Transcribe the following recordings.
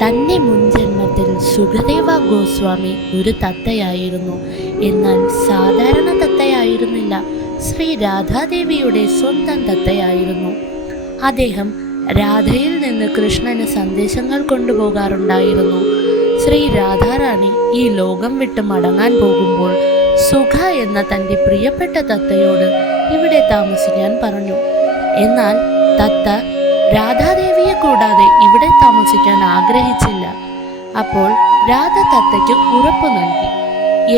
തൻ്റെ മുൻജന്മത്തിൽ സുഖദേവ ഗോസ്വാമി ഒരു തത്തയായിരുന്നു. എന്നാൽ സാധാരണ തത്തയായിരുന്നില്ല, ശ്രീ രാധാദേവിയുടെ സ്വന്തം തത്തയായിരുന്നു. അദ്ദേഹം രാധയിൽ നിന്ന് കൃഷ്ണന് സന്ദേശങ്ങൾ കൊണ്ടുപോകാറുണ്ടായിരുന്നു. ശ്രീ രാധാറാണി ഈ ലോകം വിട്ട് മടങ്ങാൻ പോകുമ്പോൾ സുഖ എന്ന തൻ്റെ പ്രിയപ്പെട്ട തത്തയോട് ഇവിടെ താമസിക്കാൻ പറഞ്ഞു. എന്നാൽ തത്ത രാധാദേവിയെ കൂടാതെ ഇവിടെ താമസിക്കാൻ ആഗ്രഹിച്ചില്ല. അപ്പോൾ രാധ തത്തയ്ക്ക് ഉറപ്പു നൽകി,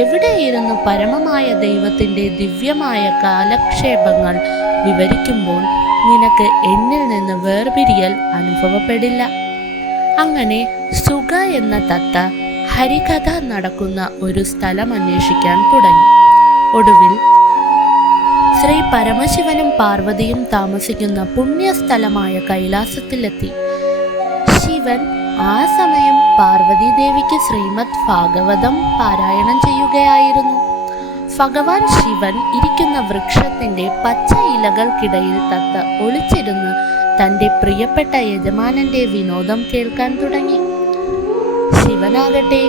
എവിടെയിരുന്നു പരമമായ ദൈവത്തിൻ്റെ ദിവ്യമായ കാലക്ഷേപങ്ങൾ വിവരിക്കുമ്പോൾ നിനക്ക് എന്നിൽ നിന്ന് വേർപിരിയൽ അനുഭവപ്പെടില്ല. അങ്ങനെ സുഖ എന്ന തത്ത ഹരികഥ നടക്കുന്ന ഒരു സ്ഥലം അന്വേഷിക്കാൻ തുടങ്ങി. ഒടുവിൽ ശ്രീ പരമശിവനും പാർവതിയും താമസിക്കുന്ന പുണ്യസ്ഥലമായ കൈലാസത്തിലെത്തി. ശിവൻ ആ സമയം പാർവതി ദേവിക്ക് ശ്രീമദ് ഭാഗവതം പാരായണം ചെയ്യുകയായിരുന്നു. ഭഗവാൻ ശിവൻ ഇരിക്കുന്ന വൃക്ഷത്തിന്റെ പച്ച ഇലകൾക്കിടയിൽ തത്ത ഒളിച്ചിരുന്ന് തൻ്റെ പ്രിയപ്പെട്ട യജമാനന്റെ വിനോദം കേൾക്കാൻ തുടങ്ങി. ശിവനാകട്ടെ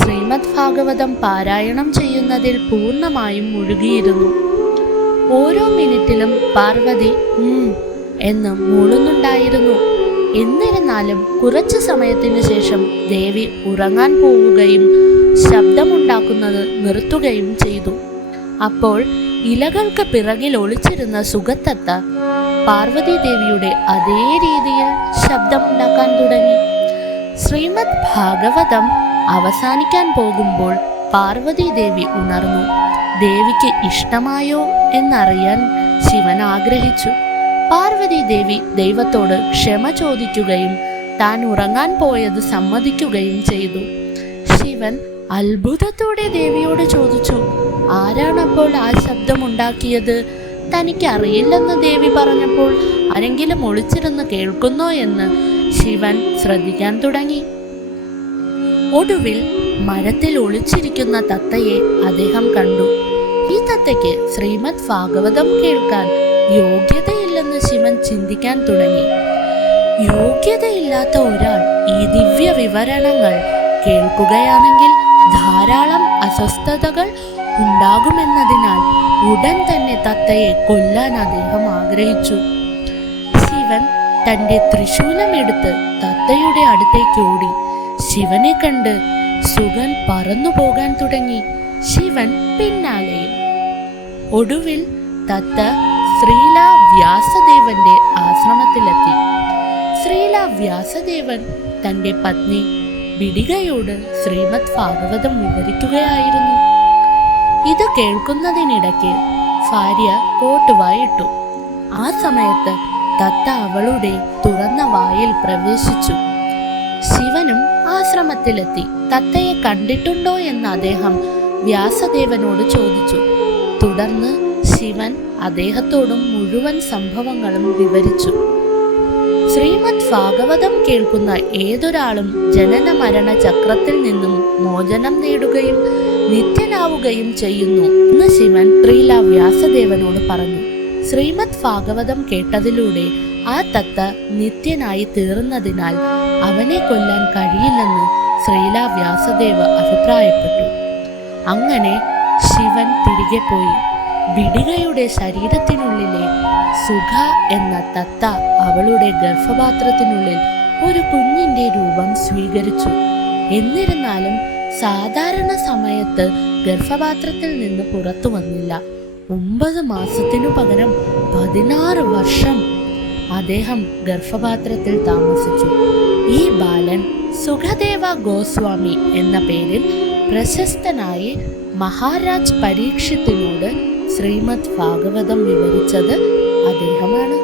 ശ്രീമദ് ഭാഗവതം പാരായണം ചെയ്യുന്നതിൽ പൂർണ്ണമായും മുഴുകിയിരുന്നു. ഓരോ മിനിറ്റിലും പാർവതി എന്ന് മൂളുന്നുണ്ടായിരുന്നു. എന്നിരുന്നാലും കുറച്ചു സമയത്തിനു ശേഷം ദേവി ഉറങ്ങാൻ പോവുകയും ശബ്ദമുണ്ടാക്കുന്നത് നിർത്തുകയും ചെയ്തു. അപ്പോൾ ഇലകൾക്ക് പിറകിൽ ഒളിച്ചിരുന്ന സുഖത്തത്ത പാർവതി ദേവിയുടെ അതേ രീതിയിൽ ശബ്ദമുണ്ടാക്കാൻ തുടങ്ങി. ശ്രീമദ് ഭാഗവതം അവസാനിക്കാൻ പോകുമ്പോൾ പാർവതി ദേവി ഉണർന്നു. ദേവിക്ക് ഇഷ്ടമായോ എന്നറിയാൻ ശിവൻ ആഗ്രഹിച്ചു. പാർവതി ദേവി ദൈവത്തോട് ക്ഷമ ചോദിക്കുകയും താൻ ഉറങ്ങാൻ പോയത് സമ്മതിക്കുകയും ചെയ്തു. ശിവൻ അത്ഭുതത്തോടെ ദേവിയോട് ചോദിച്ചു, ആരാണപ്പോൾ ആ ശബ്ദമുണ്ടാക്കിയത്? തനിക്ക് അറിയില്ലെന്ന് ദേവി പറഞ്ഞപ്പോൾ ആരെങ്കിലും ഒളിച്ചിരുന്ന് കേൾക്കുന്നോ എന്ന് ശിവൻ ശ്രദ്ധിക്കാൻ തുടങ്ങി. ഒടുവിൽ മരത്തിൽ ഒളിച്ചിരിക്കുന്ന തത്തയെ അദ്ദേഹം കണ്ടു. ഈ തത്തയ്ക്ക് ശ്രീമദ് ഭാഗവതം കേൾക്കാൻ യോഗ്യതയില്ലെന്ന് ശിവൻ ചിന്തിക്കാൻ തുടങ്ങി. യോഗ്യതയില്ലാത്ത ഒരാൾ ഈ ദിവ്യ വിവരണങ്ങൾ കേൾക്കുകയാണെങ്കിൽ ധാരാളം അസ്വസ്ഥതകൾ ഉണ്ടാകുമെന്നതിനാൽ ഉടൻ തന്നെ തത്തയെ കൊല്ലാൻ അദ്ദേഹം ആഗ്രഹിച്ചു. ശിവൻ തൻ്റെ ത്രിശൂലമെടുത്ത് തത്തയുടെ അടുത്തേക്ക് ഓടി. ശിവനെ കണ്ട് സുഖൻ പറന്നു പോകാൻ തുടങ്ങി. ശിവൻ പിന്നാലെയും. ഒടുവിൽ തത്ത ശ്രീല വ്യാസദേവന്റെ ആശ്രമത്തിലെത്തി. ശ്രീല വ്യാസദേവൻ തൻ്റെ പത്നി ബിഡികയോട് ശ്രീമദ് ഭാഗവതം വിവരിക്കുകയായിരുന്നു. ഇത് കേൾക്കുന്നതിനിടയ്ക്ക് ഭാര്യ കോട്ടുവായിട്ടു. ആ സമയത്ത് തത്ത അവളുടെ തുറന്ന വായിൽ പ്രവേശിച്ചു. ശിവനും ആശ്രമത്തിലെത്തി. തത്തയെ കണ്ടിട്ടുണ്ടോ എന്ന് അദ്ദേഹം വ്യാസദേവനോട് ചോദിച്ചു. തുടർന്ന് ശിവൻ അദ്ദേഹത്തോടും മുഴുവൻ സംഭവങ്ങളും വിവരിച്ചു. ശ്രീമദ് ഭാഗവതം കേൾക്കുന്ന ഏതൊരാളും ജനന മരണ ചക്രത്തിൽ നിന്നും മോചനം നേടുകയും നിത്യനാവുകയും ചെയ്യുന്നു എന്ന് ശിവൻ ശ്രീല വ്യാസദേവനോട് പറഞ്ഞു. ശ്രീമദ് ഭാഗവതം കേട്ടതിലൂടെ ആ തത്ത നിത്യനായി തീർന്നതിനാൽ അവനെ കൊല്ലാൻ കഴിയില്ലെന്ന് ശ്രീല വ്യാസദേവ അഭിപ്രായപ്പെട്ടു. അങ്ങനെ ശിവൻ തിരികെ പോയി. ബിഡികയുടെ ശരീരത്തിനുള്ളിലെ സുഖ എന്ന തത്ത അവളുടെ ഗർഭപാത്രത്തിനുള്ളിൽ ഒരു കുഞ്ഞിന്റെ രൂപം സ്വീകരിച്ചു. എന്നിരുന്നാലും സാധാരണ സമയത്ത് ഗർഭപാത്രത്തിൽ നിന്ന് പുറത്തു വന്നില്ല. 9 മാസത്തിനു പകരം 16 വർഷം അദ്ദേഹം ഗർഭപാത്രത്തിൽ താമസിച്ചു. ഈ ബാലൻ സുഖദേവ ഗോസ്വാമി എന്ന പേരിൽ പ്രശസ്തനായി മഹാരാജ് പരീക്ഷിത്തിനോട് ശ്രീമദ് ഭാഗവതം വിവരിച്ചത് അദ്ദേഹമാണ്.